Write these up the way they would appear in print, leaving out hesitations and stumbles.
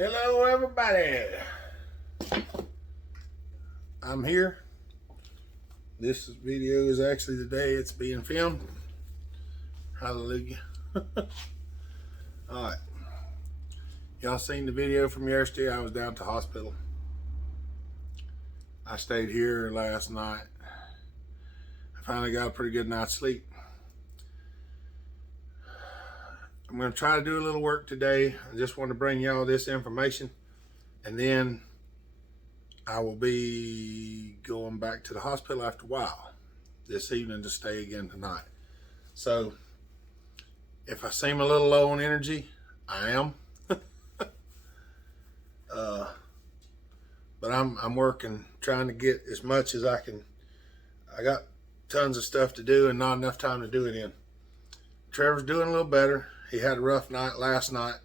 Hello everybody. I'm here. This video is actually the day it's being filmed. Hallelujah. Alright. Y'all seen the video from yesterday? I was down at the hospital. I stayed here last night. I finally got a pretty good night's sleep. I'm going to try to do a little work today. I just want to bring y'all this information, and then I will be going back to the hospital after a while this evening to stay again tonight. So if I seem a little low on energy, I am. But I'm working, trying to get as much as I can. I got tons of stuff to do and not enough time to do it in. Trevor's doing a little better. He had a rough night last night.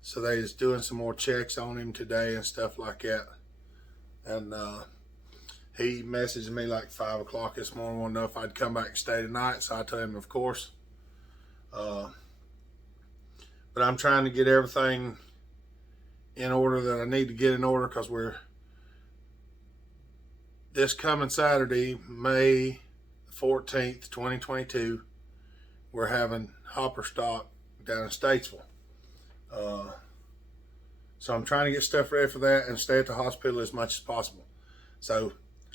So they was doing some more checks on him today and stuff like that. And he messaged me like 5 o'clock this morning, wanted to know if I'd come back and stay tonight. So I told him, of course. But I'm trying to get everything in order that I need to get in order, because we're this coming Saturday, May 14th, 2022, we're having Hopperstock down in Statesville. So I'm trying to get stuff ready for that and stay at the hospital as much as possible. So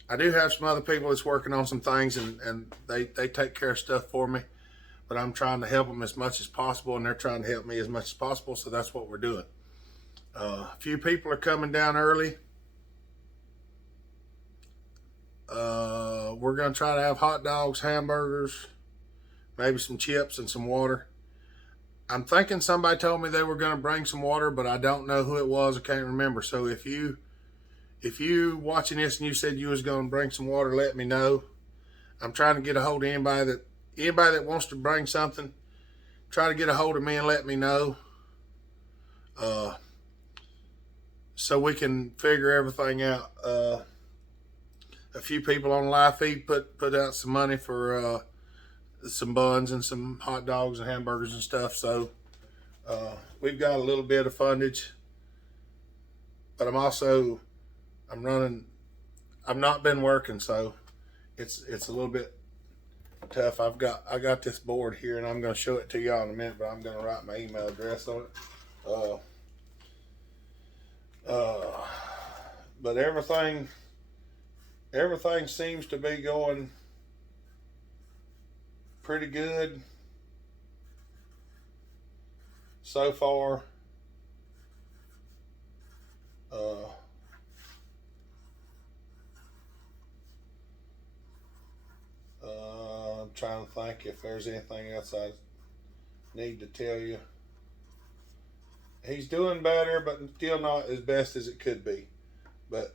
I do have some other people that's working on some things, and they take care of stuff for me, but I'm trying to help them as much as possible, and they're trying to help me as much as possible. So that's what we're doing. A few people are coming down early. We're going to try to have hot dogs, hamburgers, maybe some chips and some water. I'm thinking somebody told me they were going to bring some water, but I don't know who it was. I can't remember. So if you watching this and you said you was going to bring some water, let me know. I'm trying to get a hold of anybody that wants to bring something. Try to get a hold of me and let me know. So we can figure everything out. A few people on live feed put out some money for some buns and some hot dogs and hamburgers and stuff. So we've got a little bit of fundage, but I'm running. I've not been working, so it's a little bit tough. I got this board here, and I'm going to show it to y'all in a minute, but I'm going to write my email address on it. But everything seems to be going pretty good so far. I'm trying to think if there's anything else I need to tell you. He's doing better, but still not as best as it could be. But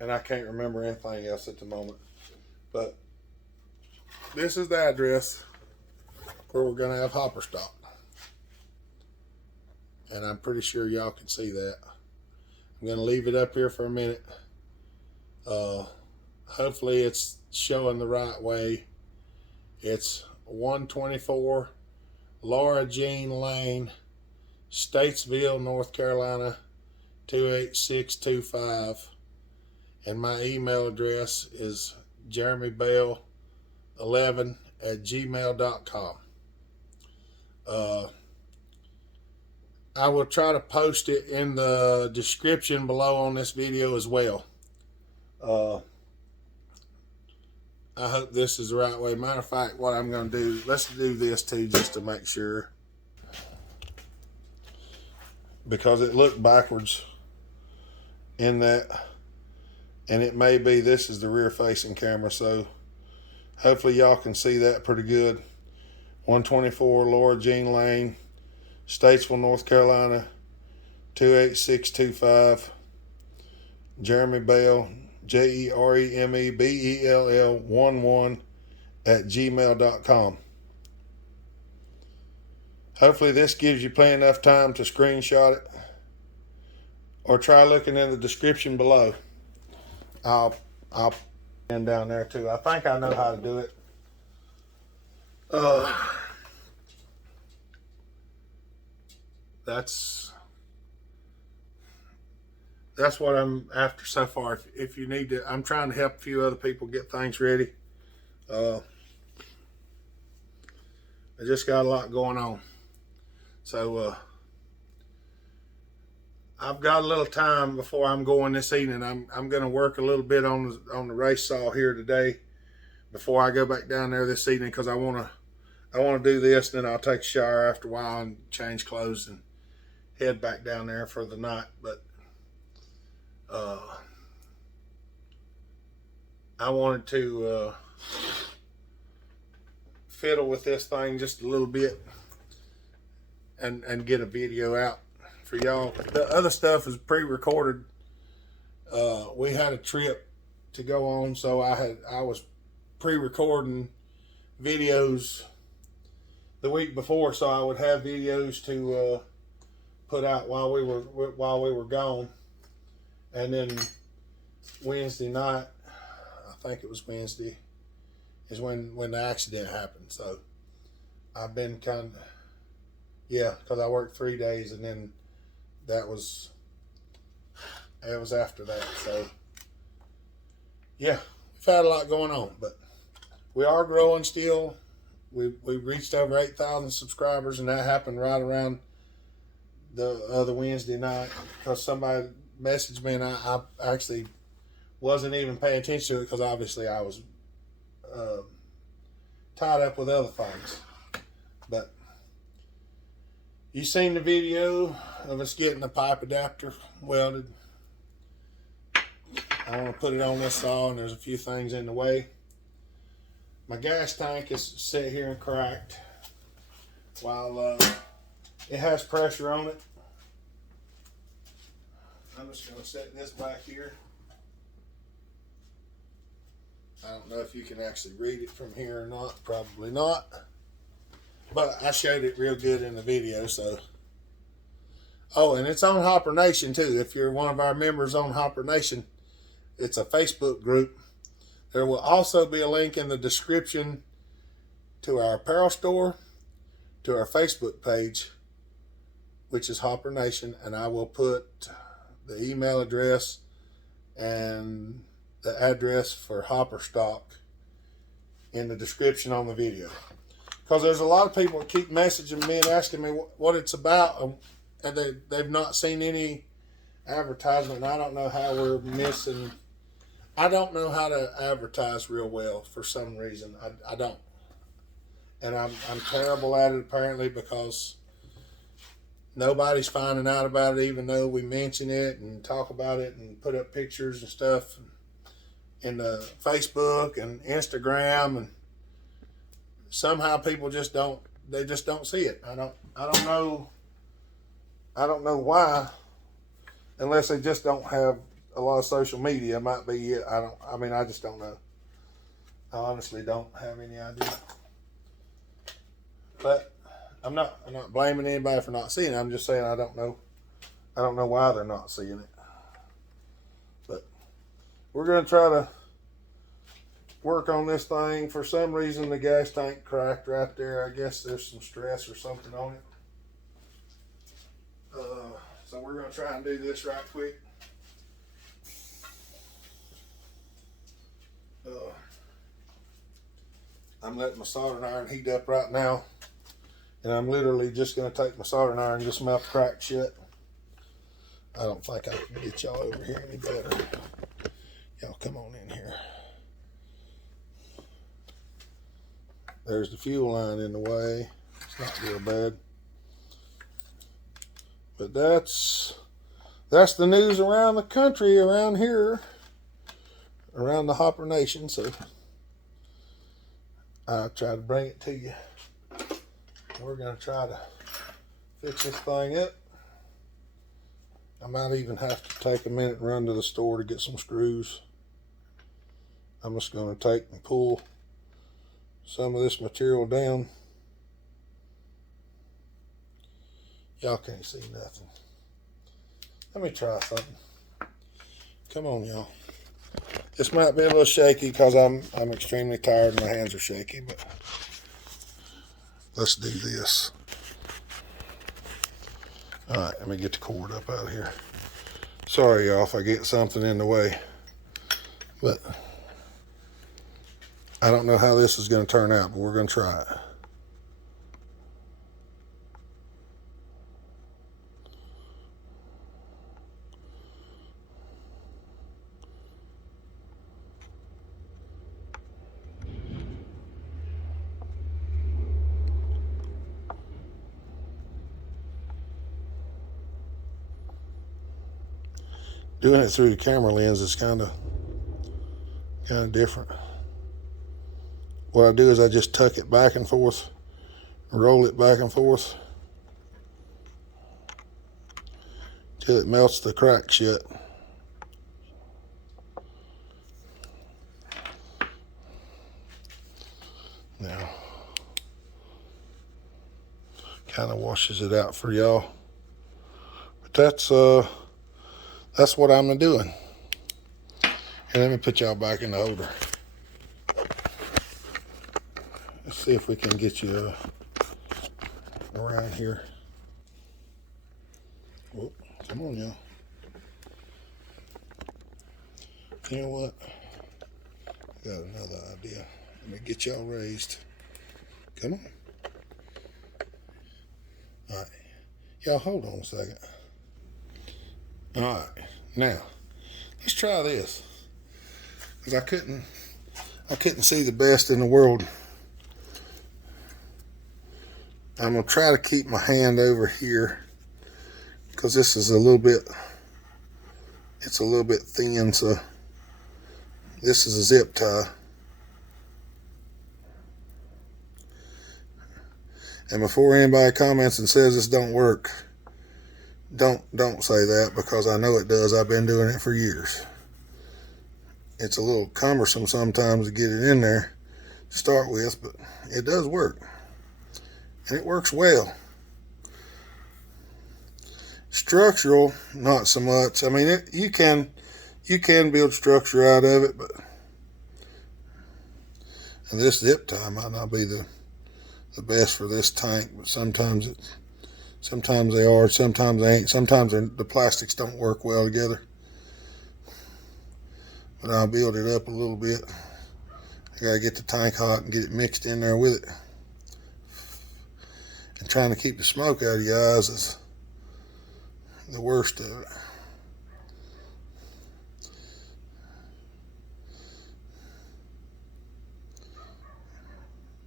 and I can't remember anything else at the moment. But this is the address where we're going to have Hopperstock. And I'm pretty sure y'all can see that. I'm going to leave it up here for a minute. Hopefully it's showing the right way. It's 124 Laura Jean Lane, Statesville, North Carolina, 28625. And my email address is jeremybell11@gmail.com. I will try to post it in the description below on this video as well. I hope this is the right way. Matter of fact, what I'm going to do, let's do this too, just to make sure, because it looked backwards in that, and it may be this is the rear facing camera, so hopefully y'all can see that pretty good. 124 Laura Jean Lane, Statesville, North Carolina, 28625. Jeremy Bell, JEREMEBELL11@gmail.com. Hopefully this gives you plenty enough time to screenshot it or try looking in the description below. I'll put down there too. I think I know how to do it. That's what I'm after so far. If you need to, I'm trying to help a few other people get things ready. I just got a lot going on. So I've got a little time before I'm going this evening. I'm going to work a little bit on the race saw here today before I go back down there this evening, because I want to do this, and then I'll take a shower after a while and change clothes and head back down there for the night. But I wanted to fiddle with this thing just a little bit and get a video out for y'all. The other stuff is pre-recorded. We had a trip to go on, so I was pre-recording videos the week before, so I would have videos to put out while we were gone. And then Wednesday night, I think it was Wednesday, is when the accident happened. So I've been kind of, because I worked 3 days, and then it was after that. So we've had a lot going on, but we are growing still. We reached over 8,000 subscribers, and that happened right around the other Wednesday night, because somebody messaged me, and I actually wasn't even paying attention to it, because obviously I was tied up with other things. But you seen the video of us getting the pipe adapter welded. I want to put it on this saw, and there's a few things in the way. My gas tank is set here and cracked while it has pressure on it. I'm just going to set this back here. I don't know if you can actually read it from here or not. Probably not. But I showed it real good in the video, so. Oh, and it's on Hopper Nation too. If you're one of our members on Hopper Nation, it's a Facebook group. There will also be a link in the description to our apparel store, to our Facebook page, which is Hopper Nation, and I will put the email address and the address for Hopperstock in the description on the video. Because there's a lot of people that keep messaging me and asking me what it's about, and they've not seen any advertisement, and I don't know how we're missing. I don't know how to advertise real well for some reason. I don't. And I'm terrible at it, apparently, because nobody's finding out about it, even though we mention it and talk about it and put up pictures and stuff in the Facebook and Instagram, and somehow people just don't see it. I don't know why, unless they just don't have a lot of social media. It might be it. I just don't know. I honestly don't have any idea. But I'm not blaming anybody for not seeing it. I'm just saying I don't know why they're not seeing it. But we're going to try to work on this thing. For some reason the gas tank cracked right there. I guess there's some stress or something on it. So we're going to try and do this right quick. I'm letting my soldering iron heat up right now, and I'm literally just going to take my soldering iron and just melt the crack shut. I don't think I can get y'all over here any better. Y'all come on in here. There's the fuel line in the way. It's not real bad. But that's the news around the country, around here, around the Hopper Nation. So I'll try to bring it to you. We're going to try to fix this thing up. I might even have to take a minute and run to the store to get some screws. I'm just going to take and pull some of this material down. Y'all can't see nothing. Let me try something. Come on, y'all. This might be a little shaky because I'm extremely tired and my hands are shaky, but let's do this. All right, let me get the cord up out of here. Sorry, y'all, if I get something in the way, but I don't know how this is going to turn out, but we're going to try it. Doing it through the camera lens is kind of different. What I do is I just tuck it back and forth, roll it back and forth till it melts the crack shut. Now, kind of washes it out for y'all. But that's what I'm doing. And let me put y'all back in the holder. Let's see if we can get you around here. Whoop, come on, y'all. You know what? I got another idea. Let me get y'all raised. Come on. All right. Y'all hold on a second. All right. Now, let's try this. Because I couldn't see the best in the world. I'm going to try to keep my hand over here because this is it's a little bit thin, so this is a zip tie. And before anybody comments and says this don't work, don't say that, because I know it does. I've been doing it for years. It's a little cumbersome sometimes to get it in there to start with, but it does work. And it works well. Structural, not so much. I mean, you can build structure out of it, but and this zip tie might not be the best for this tank, but sometimes they are, sometimes they ain't. Sometimes the plastics don't work well together. But I'll build it up a little bit. I gotta get the tank hot and get it mixed in there with it. And trying to keep the smoke out of your eyes is the worst of it.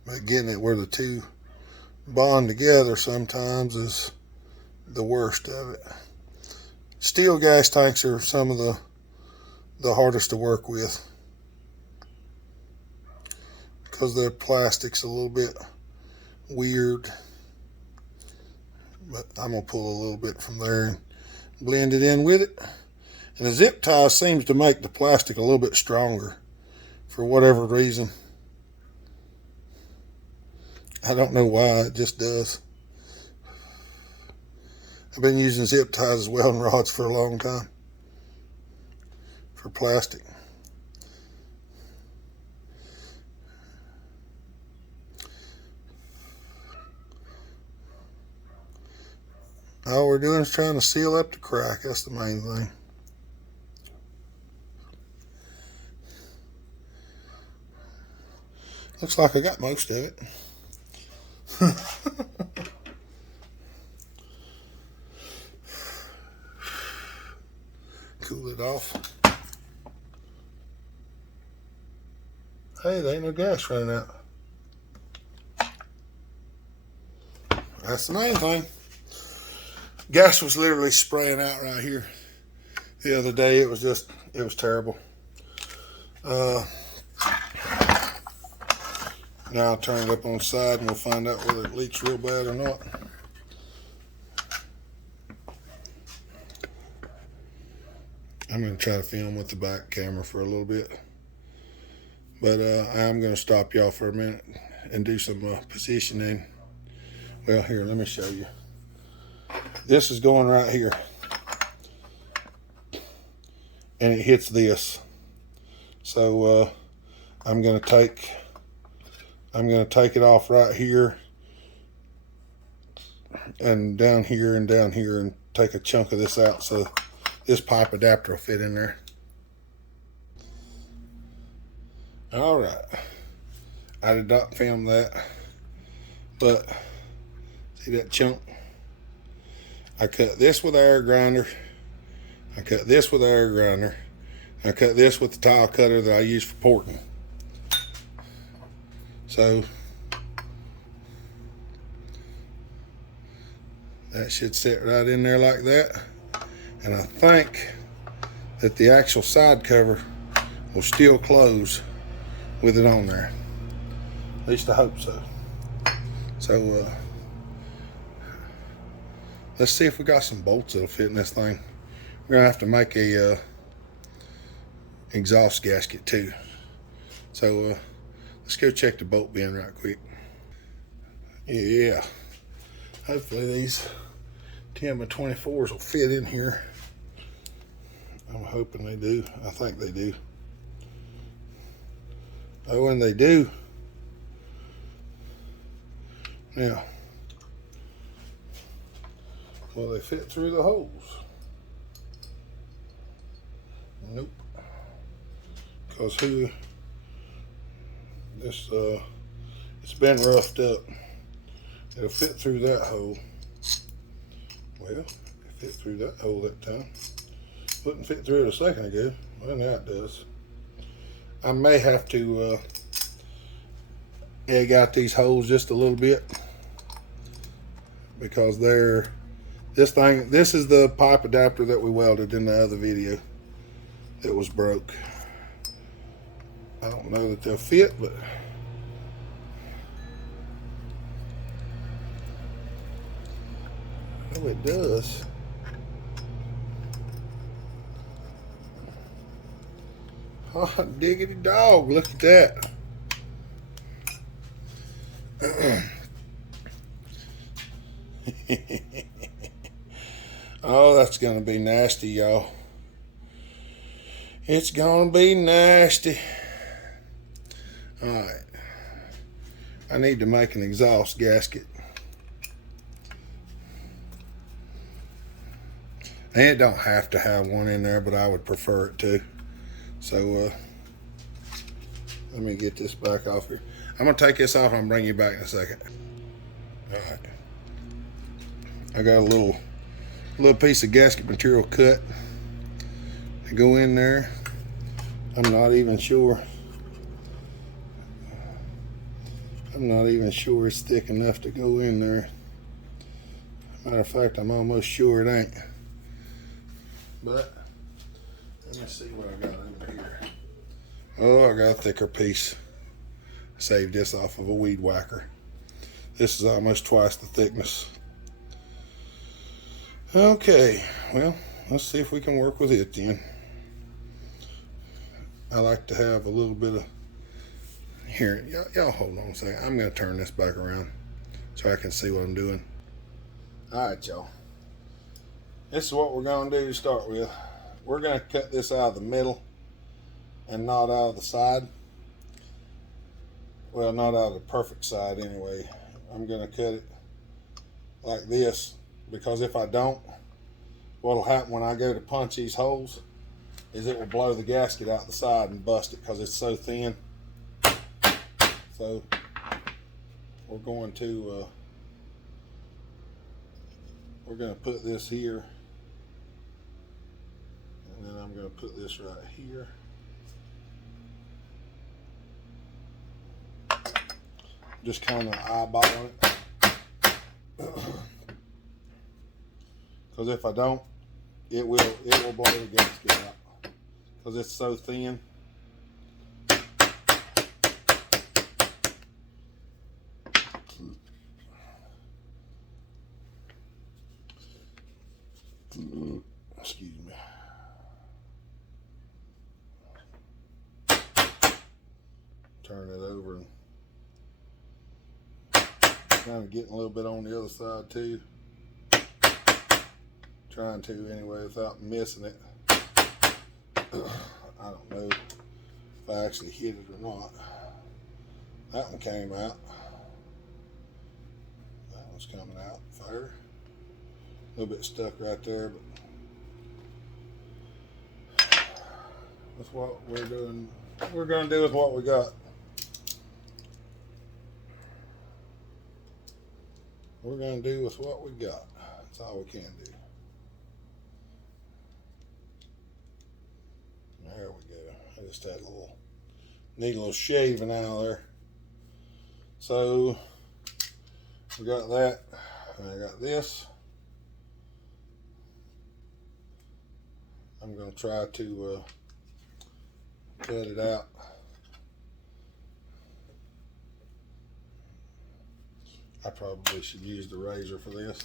But getting it where the two bond together sometimes is the worst of it. Steel gas tanks are some of the hardest to work with because the plastic's a little bit weird. But I'm going to pull a little bit from there and blend it in with it. And the zip tie seems to make the plastic a little bit stronger for whatever reason. I don't know why, it just does. I've been using zip ties as welding rods for a long time for plastic. All we're doing is trying to seal up the crack. That's the main thing. Looks like I got most of it. Cool it off. Hey, there ain't no gas running out. That's the main thing. Gas was literally spraying out right here the other day. It was terrible. Now I'll turn it up on the side and we'll find out whether it leaks real bad or not. I'm going to try to film with the back camera for a little bit. But I'm going to stop y'all for a minute and do some positioning. Well, here, let me show you. This is going right here. and it hits this. So I'm gonna take it off right here and down here and take a chunk of this out so this pipe adapter will fit in there. All right, I did not film that, but see that chunk? I cut this with an air grinder. I cut this with an air grinder. I cut this with the tile cutter that I use for porting. So that should sit right in there like that. And I think that the actual side cover will still close with it on there. At least I hope so. So let's see if we got some bolts that'll fit in this thing. We're gonna have to make a exhaust gasket too. So let's go check the bolt bin right quick. Yeah, hopefully these 10x24s will fit in here. I'm hoping they do. I think they do. Oh, and they do. Now, will they fit through the holes? Nope. Because it's been roughed up. It'll fit through that hole. Well, it fit through that hole that time. Wouldn't fit through it a second ago. Well, now it does. I may have to egg out these holes just a little bit because this is the pipe adapter that we welded in the other video that was broke. I don't know that they'll fit, but oh, it does. Oh, diggity dog, look at that. Oh, that's gonna be nasty, y'all. It's gonna be nasty. All right, I need to make an exhaust gasket. And it don't have to have one in there, but I would prefer it to. So let me get this back off here. I'm gonna take this off and I'll bring you back in a second. All right, I got a little piece of gasket material cut to go in there. I'm not even sure it's thick enough to go in there. Matter of fact, I'm almost sure it ain't. But let me see what I got over here. Oh, I got a thicker piece. Saved this off of a weed whacker. This is almost twice the thickness. Okay, well, let's see if we can work with it then. I like to have a little bit of, here, y'all hold on a second. I'm gonna turn this back around so I can see what I'm doing. All right, y'all. This is what we're gonna do to start with. We're gonna cut this out of the middle and not out of the side. Well, not out of the perfect side anyway. I'm gonna cut it like this because if I don't, what'll happen when I go to punch these holes is it will blow the gasket out the side and bust it because it's so thin. So we're going to put this here, and then I'm going to put this right here. Just kind of eyeballing it, because if I don't, it will blow the gasket out because it's so thin. Excuse me. Turn it over and kind of getting a little bit on the other side too. Trying to anyway without missing it. I don't know if I actually hit it or not. That one came out. That one's coming out fair. A little bit stuck right there, but that's what we're doing. We're going to do with what we got. We're going to do with what we got. That's all we can do. There we go. I just had need a little shaving out of there. So we got that. And I got this. I'm going to try to cut it out. I probably should use the razor for this.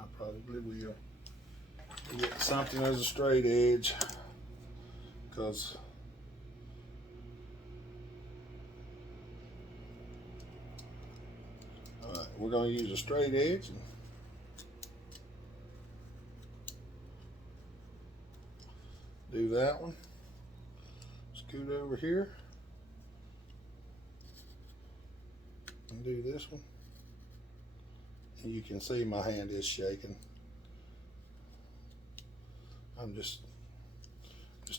I probably will. Get something as a straight edge, because alright, we're going to use a straight edge. And do that one. Scoot over here and do this one. And you can see my hand is shaking. I'm just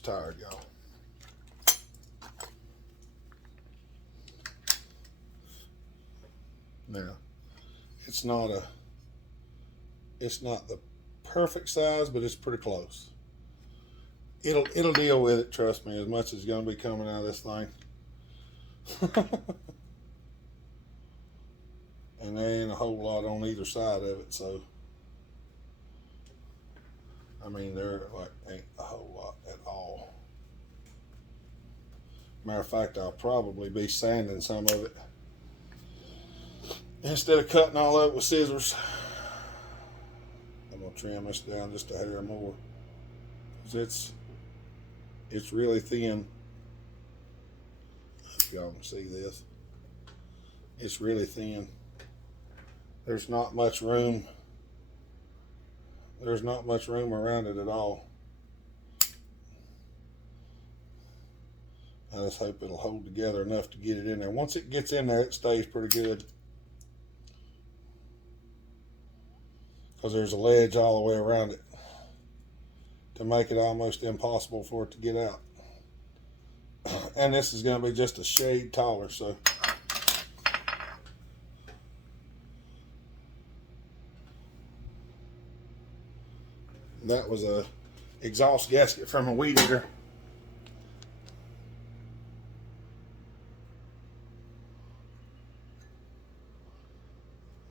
tired, y'all. Now, it's not the perfect size, but it's pretty close. It'll deal with it, trust me, as much as is going to be coming out of this thing. And there ain't a whole lot on either side of it, so I mean, there ain't a whole lot at all. Matter of fact, I'll probably be sanding some of it instead of cutting all of it with scissors. I'm gonna trim this down just a hair more, because it's really thin. If y'all can see this, it's really thin. There's not much room. There's not much room around it at all. I just hope it'll hold together enough to get it in there. Once it gets in there, it stays pretty good, because there's a ledge all the way around it to make it almost impossible for it to get out. And this is going to be just a shade taller, so that was a exhaust gasket from a weed eater.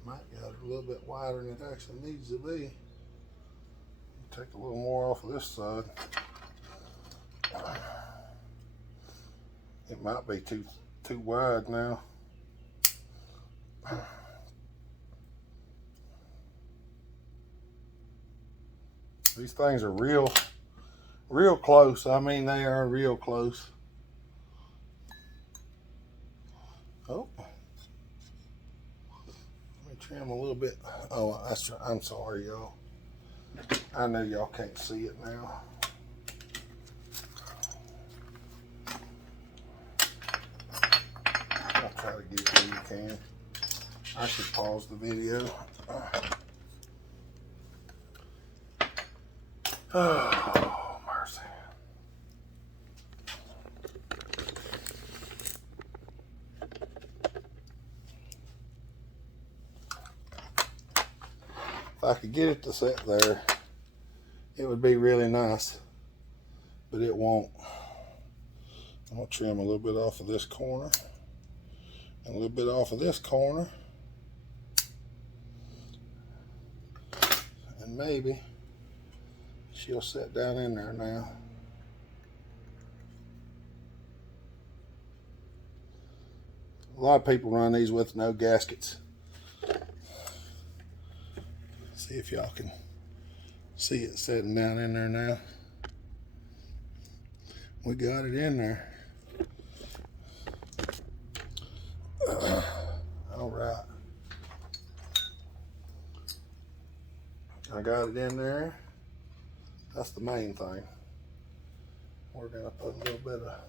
Might get it a little bit wider than it actually needs to be. Take a little more off of this side. It might be too wide now. These things are real close. I mean, they are real close. Oh, let me trim a little bit. Oh, I'm sorry, y'all. I know y'all can't see it now. I'll try to get it where you can. I should pause the video. Oh, mercy. If I could get it to sit there, it would be really nice, but it won't. I'm going to trim a little bit off of this corner and a little bit off of this corner, and maybe she'll sit down in there now. A lot of people run these with no gaskets. See if y'all can see it sitting down in there now. We got it in there. All right. I got it in there. That's the main thing. we're gonna put a little bit of,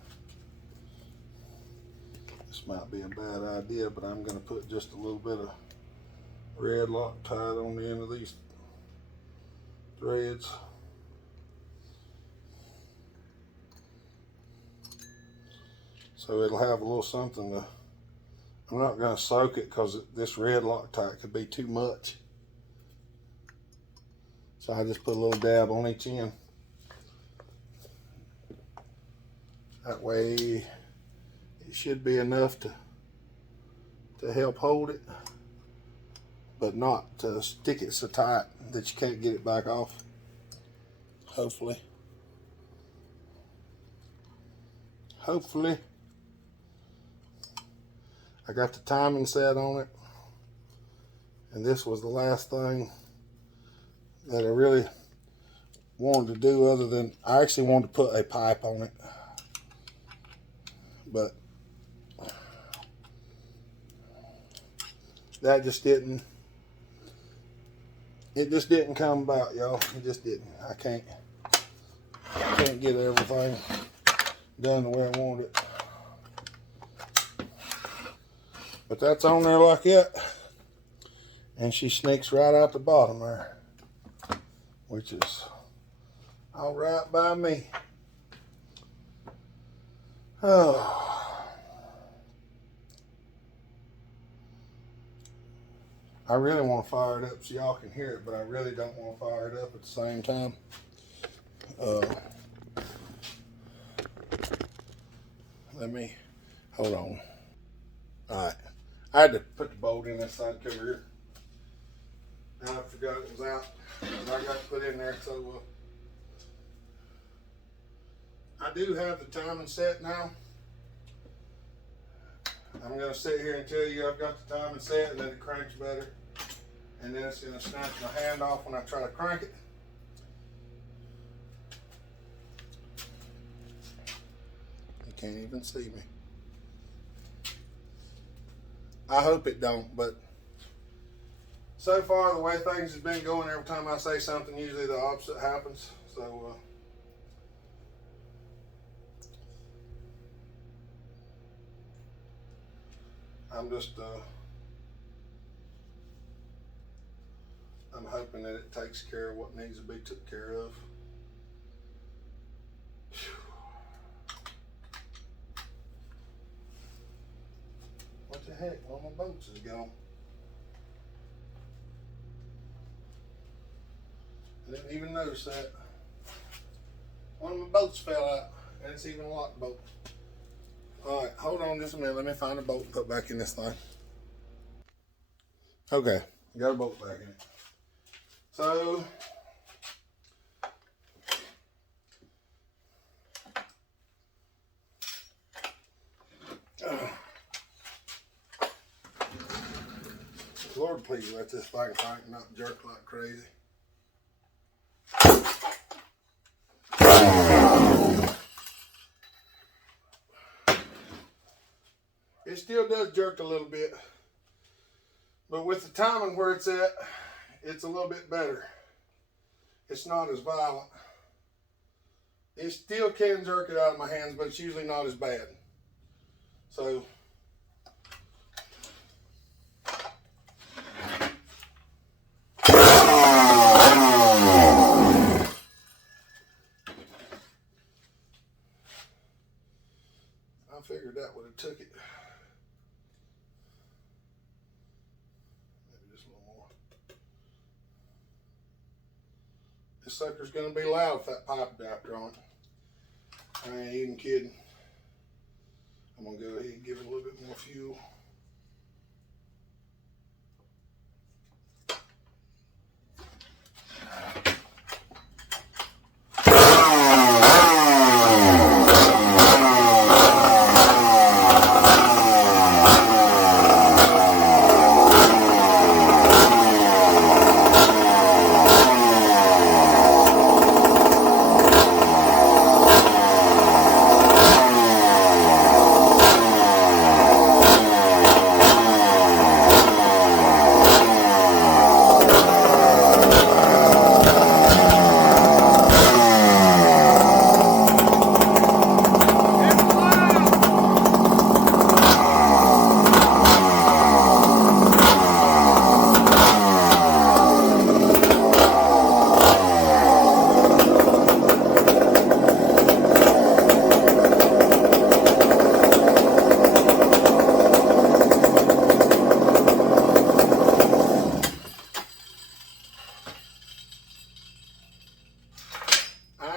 this might be a bad idea, but I'm gonna put just a little bit of red Loctite on the end of these threads. So it'll have a little something to, I'm not gonna soak it because this red Loctite could be too much. So I just put a little dab on each end. That way it should be enough to help hold it, but not to stick it so tight that you can't get it back off, hopefully. Hopefully. I got the timing set on it, and this was the last thing that I really wanted to do, other than I actually wanted to put a pipe on it, but that just didn't, it just didn't come about, y'all. It just didn't. I can't get everything done the way I want it. But that's on there like that, and she sneaks right out the bottom there, which is all right by me. Oh, I really want to fire it up so y'all can hear it, but I really don't want to fire it up at the same time. Let me, hold on. All right, I had to put the bolt in this side cover here. Now I forgot it was out. I got to put in there, so I do have the timing set now. I'm going to sit here and tell you I've got the timing set, and then it cranks better. And then it's going to snap my hand off when I try to crank it. You can't even see me. I hope it don't, but so far the way things have been going, every time I say something, usually the opposite happens. So I'm just I'm hoping that it takes care of what needs to be took care of. What the heck? One of my bolts is gone. I didn't even notice that. One of my bolts fell out, and it's even a lock bolt. All right, hold on just a minute. Let me find a bolt and put back in this thing. Okay, got a bolt back in it. So, Lord, please let this thing crank and not jerk like crazy. It still does jerk a little bit, but with the timing where it's at, it's a little bit better. It's not as violent. It still can jerk it out of my hands, but it's usually not as bad. So, I figured that would have took it. Maybe just a little more. This sucker's gonna be loud with that pipe adapter on it. I ain't even kidding. I'm gonna go ahead and give it a little bit more fuel.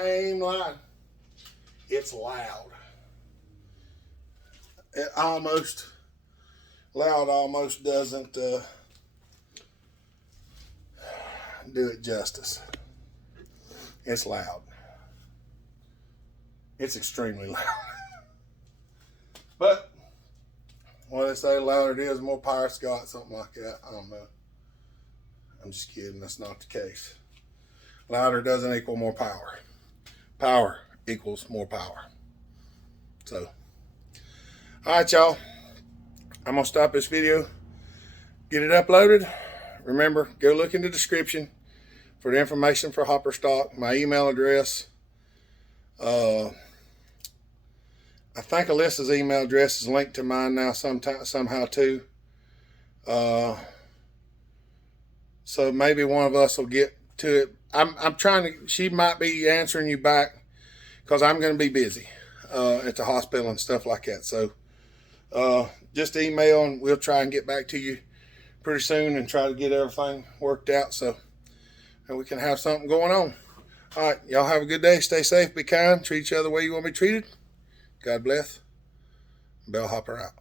I ain't lying. It's loud. It almost doesn't do it justice. It's loud. It's extremely loud. But what they say, the louder it is, the more power it's got, something like that. I don't know. I'm just kidding. That's not the case. Louder doesn't equal more power. Power equals more power. So, all right, y'all. I'm going to stop this video, get it uploaded. Remember, go look in the description for the information for Hopperstock, my email address. I think Alyssa's email address is linked to mine now somehow too. So maybe one of us will get to it. I'm trying to, she might be answering you back because I'm going to be busy at the hospital and stuff like that. So just email and we'll try and get back to you pretty soon and try to get everything worked out so and we can have something going on. All right, y'all have a good day. Stay safe, be kind, treat each other the way you want to be treated. God bless. Bell Hopper out.